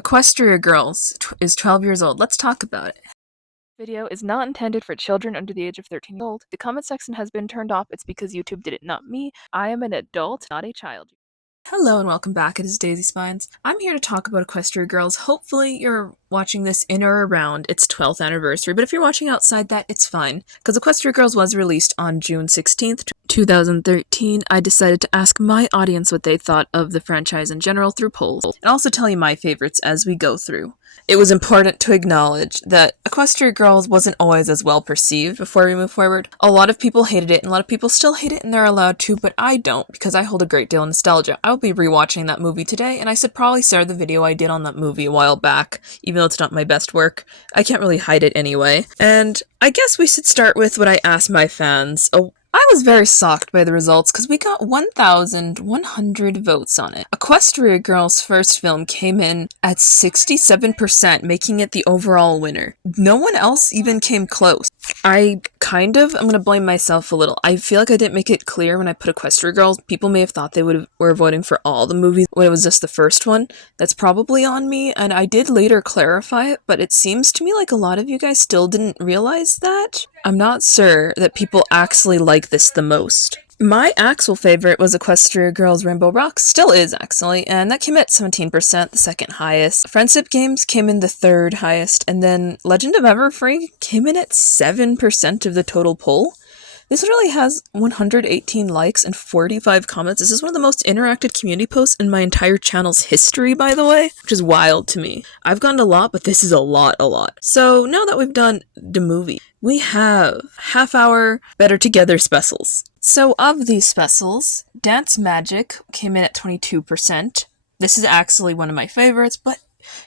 Equestria Girls is 12 years old. Let's talk about it. Video is not intended for children under the age of 13 years old. The comment section has been turned off. It's because YouTube did it, not me. I am an adult, not a child. Hello and welcome back. It is Daisy Spines. I'm here to talk about Equestria Girls. Hopefully you're watching this in or around its 12th anniversary, but if you're watching outside that, it's fine. Because Equestria Girls was released on June 16th, 2013. I decided to ask my audience what they thought of the franchise in general through polls, and also tell you my favorites as we go through. It was important to acknowledge that Equestria Girls wasn't always as well perceived before we move forward. A lot of people hated it, and a lot of people still hate it, and they're allowed to, but I don't, because I hold a great deal of nostalgia. I will be rewatching that movie today, and I should probably share the video I did on that movie a while back, even though it's not my best work. I can't really hide it anyway. And I guess we should start with what I asked my fans. I was very shocked by the results because we got 1,100 votes on it. Equestria Girls' first film came in at 67%, making it the overall winner. No one else even came close. I'm going to blame myself a little. I feel like I didn't make it clear when I put Equestria Girls. People may have thought they were voting for all the movies when it was just the first one. That's probably on me, and I did later clarify it, but it seems to me like a lot of you guys still didn't realize that. I'm not sure that people actually like this the most. My actual favorite was Equestria Girls Rainbow Rocks, still is actually, and that came at 17%, the second highest. Friendship Games came in the third highest, and then Legend of Everfree came in at 7% of the total poll. This really has 118 likes and 45 comments. This is one of the most interactive community posts in my entire channel's history, by the way, which is wild to me. I've gotten a lot, but this is a lot. So now that we've done the movie, we have half-hour Better Together specials. So of these specials, Dance Magic came in at 22%. This is actually one of my favorites, but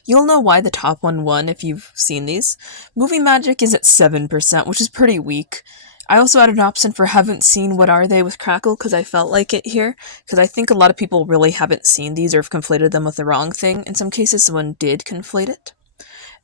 you'll know why the top one won if you've seen these. Movie Magic is at 7%, which is pretty weak. I also added an option for haven't seen What Are They with Crackle because I felt like it here, because I think a lot of people really haven't seen these or have conflated them with the wrong thing. In some cases, someone did conflate it.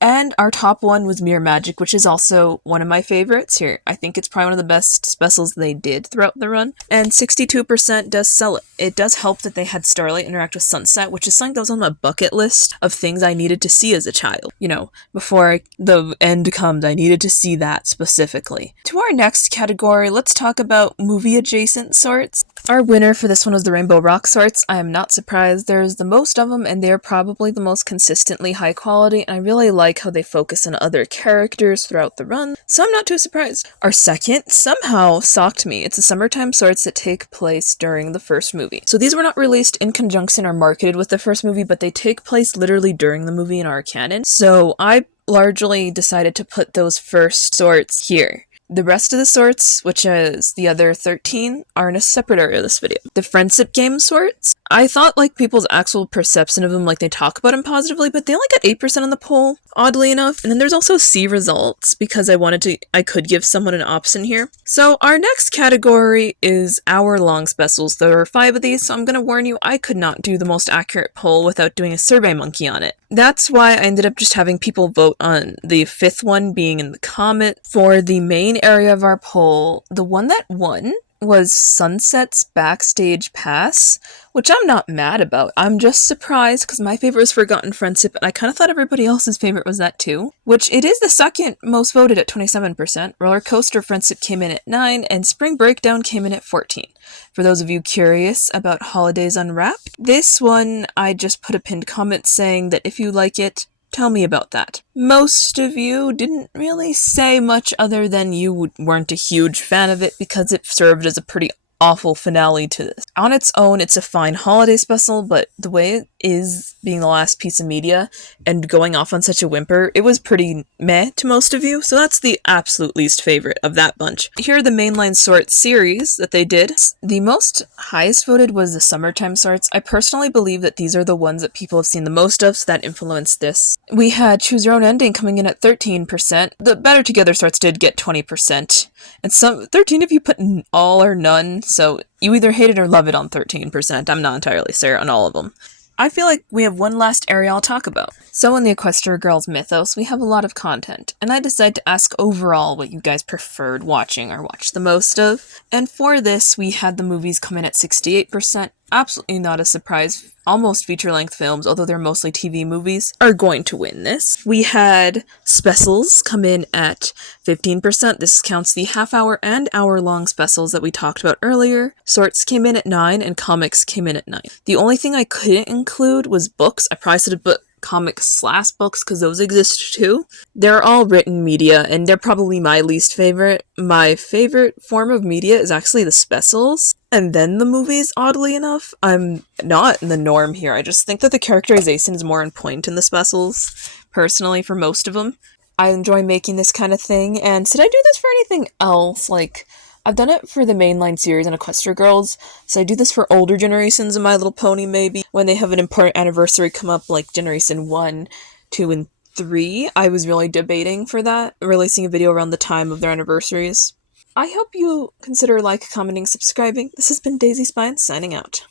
And our top one was Mirror Magic, which is also one of my favorites here. I think it's probably one of the best specials they did throughout the run. And 62% does sell it. It does help that they had Starlight interact with Sunset, which is something that was on my bucket list of things I needed to see as a child. You know, before the end comes, I needed to see that specifically. To our next category, let's talk about movie-adjacent sorts. Our winner for this one was the Rainbow Rock sorts. I am not surprised. There's the most of them, and they're probably the most consistently high quality, and I really like how they focus on other characters throughout the run, so I'm not too surprised. Our second somehow shocked me. It's the summertime sorts that take place during the first movie. So these were not released in conjunction or marketed with the first movie, but they take place literally during the movie in our canon. So I largely decided to put those first sorts here. The rest of the sorts, which is the other 13, are in a separate area of this video. The Friendship Game sorts, I thought like people's actual perception of them, like they talk about them positively, but they only got 8% on the poll, oddly enough. And then there's also C results, because I could give someone an option here. So our next category is Hourlong Specials. There are 5 of these, so I'm gonna warn you, I could not do the most accurate poll without doing a Survey Monkey on it. That's why I ended up just having people vote on the 5th one being in the comment. For the main area of our poll, the one that won was Sunset's Backstage Pass, which I'm not mad about. I'm just surprised because my favorite was Forgotten Friendship, and I kind of thought everybody else's favorite was that too, which it is the second most voted at 27%. Roller Coaster Friendship came in at 9%, and Spring Breakdown came in at 14%. For those of you curious about Holidays Unwrapped, this one I just put a pinned comment saying that if you like it, tell me about that. Most of you didn't really say much other than you weren't a huge fan of it because it served as a pretty awful finale to this. On its own, it's a fine holiday special, but the way it is being the last piece of media and going off on such a whimper, it was pretty meh to most of you, so that's the absolute least favorite of that bunch. Here are the mainline sort series that they did. The most highest voted was the summertime sorts. I personally believe that these are the ones that people have seen the most of, so that influenced this. We had Choose Your Own Ending coming in at 13%. The Better Together sorts did get 20%. And 13 of you put all or none, so you either hate it or love it on 13%. I'm not entirely sure on all of them. I feel like we have one last area I'll talk about. So in the Equestria Girls mythos, we have a lot of content, and I decided to ask overall what you guys preferred watching or watched the most of. And for this, we had the movies come in at 68%, Absolutely not a surprise. Almost feature-length films, although they're mostly TV movies, are going to win this. We had specials come in at 15%. This counts the half-hour and hour-long specials that we talked about earlier. Sorts came in at 9, and comics came in at 9. The only thing I couldn't include was books. I probably should have put comics/books because those exist too. They're all written media, and they're probably my least favorite. My favorite form of media is actually the specials, and then the movies, oddly enough. I'm not in the norm here. I just think that the characterization is more on point in the specials, personally, for most of them. I enjoy making this kind of thing, and did I do this for anything else? Like, I've done it for the mainline series and Equestria Girls, so I do this for older generations of My Little Pony, maybe, when they have an important anniversary come up, like Generation 1, 2, and 3. I was really debating for that, releasing a video around the time of their anniversaries. I hope you consider commenting, subscribing. This has been Daisy Spine, signing out.